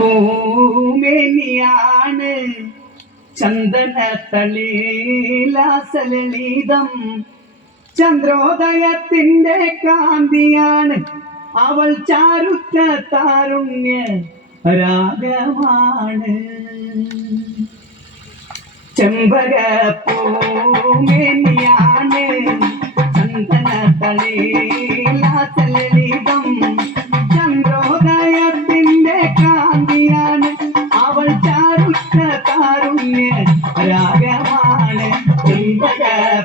പൂമേനിയാണ് ചന്ദന തളിലാസലളിതം ചന്ദ്രോദയത്തിന്റെ കാന്തിയാണ് അവൾ ചാരുറ്റ താരുണ്യ രാഗമാണ് ചെമ്പക പൂമേനിയാണ് ചന്ദന തളിലാസലളിതം ചന്ദ്രോദയത്തിന്റെ കാന്തിയാണ് അവൾ ചാരുറ്റ താരുണ്യ രാഗമാണ് ചെമ്പക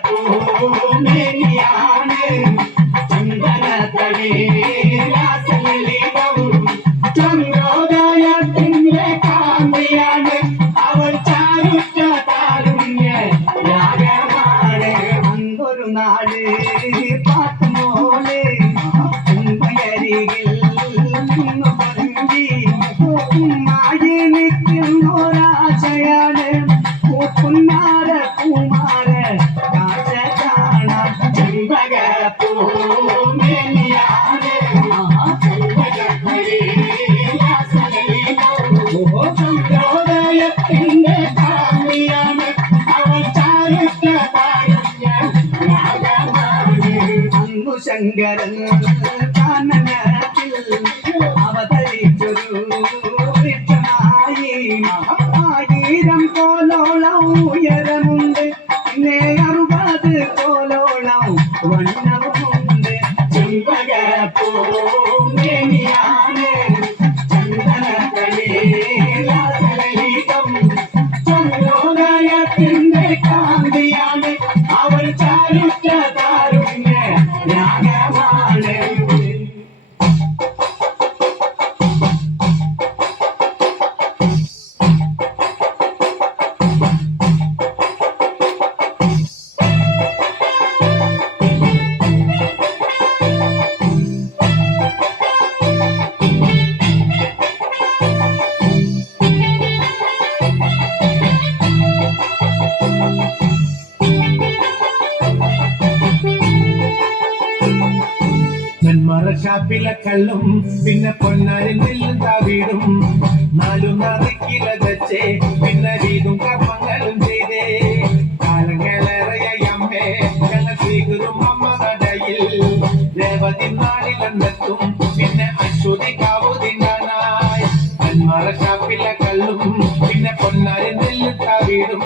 പൂമേനിയാണ് ചന്ദന തളിലാസലളിതം ചന്ദ്രോദയത്തിന്റെ കാന്തിയാണ് അവൾ ചാരുറ്റ താരുണ്യ രാഗമാണ് അന്നൊരു നാട് പാട്ടുമോളെ ഉമ്മയരികിൽ നിന്നു പൊന്തി ഉമ്മായി നിൽക്കുന്നൊരാശയാണ് പൂക്കുന്നാര കുമാര കാഴ്ച കാണാൻ ചെമ്പക പൂമേനിയാണ് ചന്ദ്രോദയത്തിന്റെ കാന്തിയാണ് അവൾ ചാരുറ്റ താരുണ്യ രാഗമാണ് അന്നു ശങ്കരൻ കാനനത്തിൽ അവതരിച്ചൊരു വൃക്ഷമായി 1000 കോലോളം ഉയരമുണ്ട് പിന്നെ 60 കോലോളം വണ്ണവുമുണ്ട് ചെമ്പക പൂമേനിയാണ് ചന്ദന തളിലാസലളിതം ചന്ദ്രോദയത്തിന്റെ കാന്തിയാണ് അവൾ ചാരുറ്റ താരുണ്യ രാഗമാണ് ഷാപ്പിലെ കള്ളും പിന്നെ പൊന്നാരിൽ നെല്ലും താവീടും 4 നറുക്കില വെച്ചേ പിന്നെ വീതും കർമ്മങ്ങളും ചെയ്തേ കാലങ്ങളേറെയായി അമ്മേ ഞങ്ങൾ ശ്രീഗുരും അമ്മ കടയിൽ രേവതി നാളിലെന്നെത്തും പിന്നെ അശ്വതി കാവുതിനായി നെന്മാറ ഷാപ്പിലെ കള്ളും പിന്നെ പൊന്നാരിൽ നെല്ലും താവീടും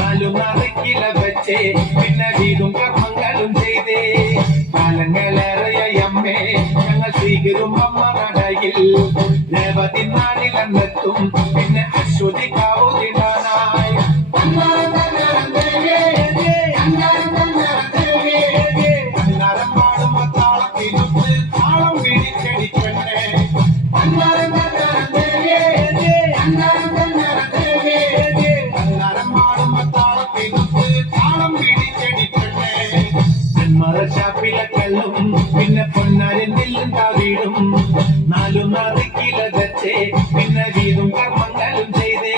4 നറുക്കില വെച്ചേ പിന്നെ വീതും കർമ്മങ്ങളും ചെയ്തേ കാലങ്ങളേറെയായി അമ്മേ ഞങ്ങൾ സ്വീകരും അമ്മ നടയിൽ രേവതി നാളിലെന്നെത്തും പിന്നെ അശ്വതി കാവുതിനായി അന്നാരം പാടുമ്പോ താളത്തിനൊത്ത് താളം പിടിച്ചടിക്കണ്ടേ അന്നാരം പാടുമ്പോ താളത്തിനൊത്ത് താളം പിടിച്ചടിക്കണ്ടേ ഷാപ്പിലെ കള്ളും പിന്നെ പൊന്നാരിൽ നെല്ലും താവീടും 4 നറുക്കില വെച്ചേ പിന്നെ വീതും കർമ്മങ്ങളും ചെയ്തേ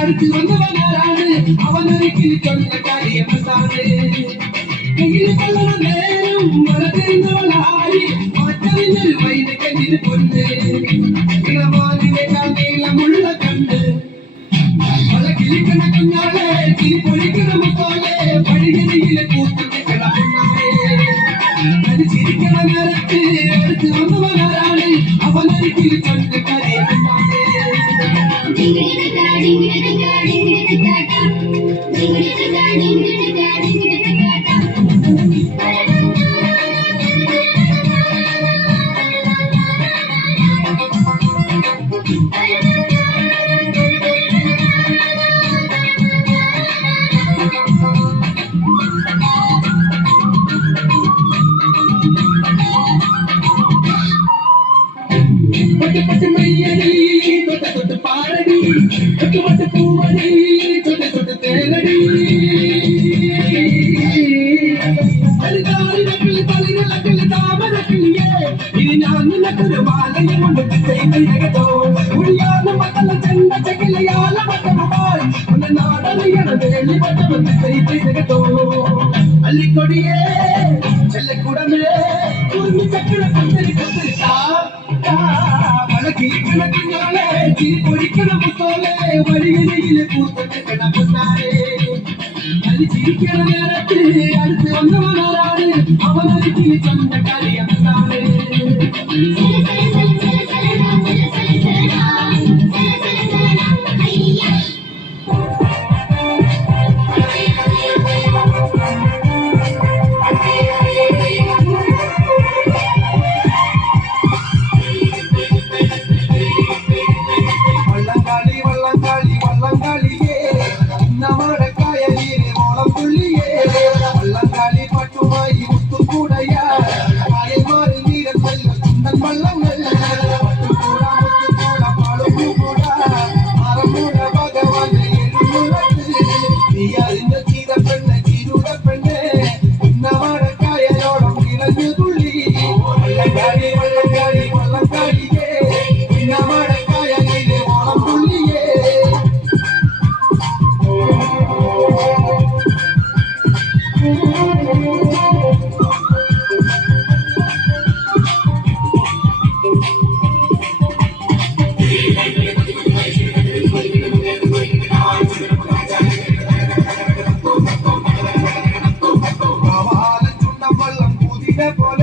അടുത്ത് വന്നവനാരാണ് അവനൊരിക്കൽ ചൊന്ന കാര്യമെന്താണ് നേരം വളർന്നവളായി മാറ്ററിഞ്ഞൊരു വൈന കണ്ണിന് പൊന്ന് ഇളമാലിനേക്കാൾ നീളമുള്ള കണ്ട് വളക്കിലിക്കണ കുഞ്ഞാളെ ചിരിപ്പൊഴിക്കണ മുത്തോലെ വഴിയരിയിലെ കൂത്തുന്ന കിളമുന്നാളെ അത് ചിരിക്കണ നേരത്ത് അടുത്ത് വന്നവനാരാണ് അവനൊരിക്കൽ ചൊന്ന കാര്യമെന്താണ് Thank you. ഒട്ടുമൊട്ട് പൂവടി തൊട്ട് തൊട്ട് തേനടി അരുതാളിനക്കിൽ തളിരലക്കിൽ താമരക്കിളിയേ ഇനി ഞാൻ നിനക്കൊരു മാലയും കൊണ്ട് ചെയ്തോ ഉള്ളിയാല മക്കള ചെണ്ട ചെക്കിലയാല മക്കളുമായി ഉന്ന നാടറിയണ വേലി പട്ടം ചെയ്തോ അല്ലിക്കൊടിയേ ചെല്ലക്കുടമേ കുറുമി ചക്കിള കുത്തരി കുത്തരി മഴക്കിരിക്കണ കുഞ്ഞോളെ ചിരി പൊടിക്കണ മുത്തോളെ വഴിയിലെ പൂത്തക്കണ പൊന്നാരെ അരി ചിരിക്കണ നേരത്ത് അടുത്ത് വന്നവനാരാണ് അവനരിക്കിൽ ചന്ത കളിയാണ് വള്ളംകളി വള്ളംകളി വള്ളംകളിയേ നമ്മുടെ കായലിലെ ഓളം തുള്ളിയേ വള്ളംകളി പട്ടുമായി മുത്തുകൂടയാ കായൽ മാറി നീരത്തല്ല ചുണ്ടൻ വള്ളങ്ങൾ പട്ടുകൂട മുത്തുകൂട പാളുകൂട ആറമൂട ഭഗവാന്റെ എഴുമുറത്ത് നീ അറിഞ്ഞ ചീത പെണ്ണ് ചിരുത പെണ്ണ് നമ്മുടെ കായലോളം കിടഞ്ഞു തുള്ളി വള്ളംകളി വള്ളംകളി വള്ളംകളിയേ നമ്മുടെ കായലിലെ ഓളം തുള്ളിയേ ചുണ്ടൻ വള്ളം കുതിര പോലെ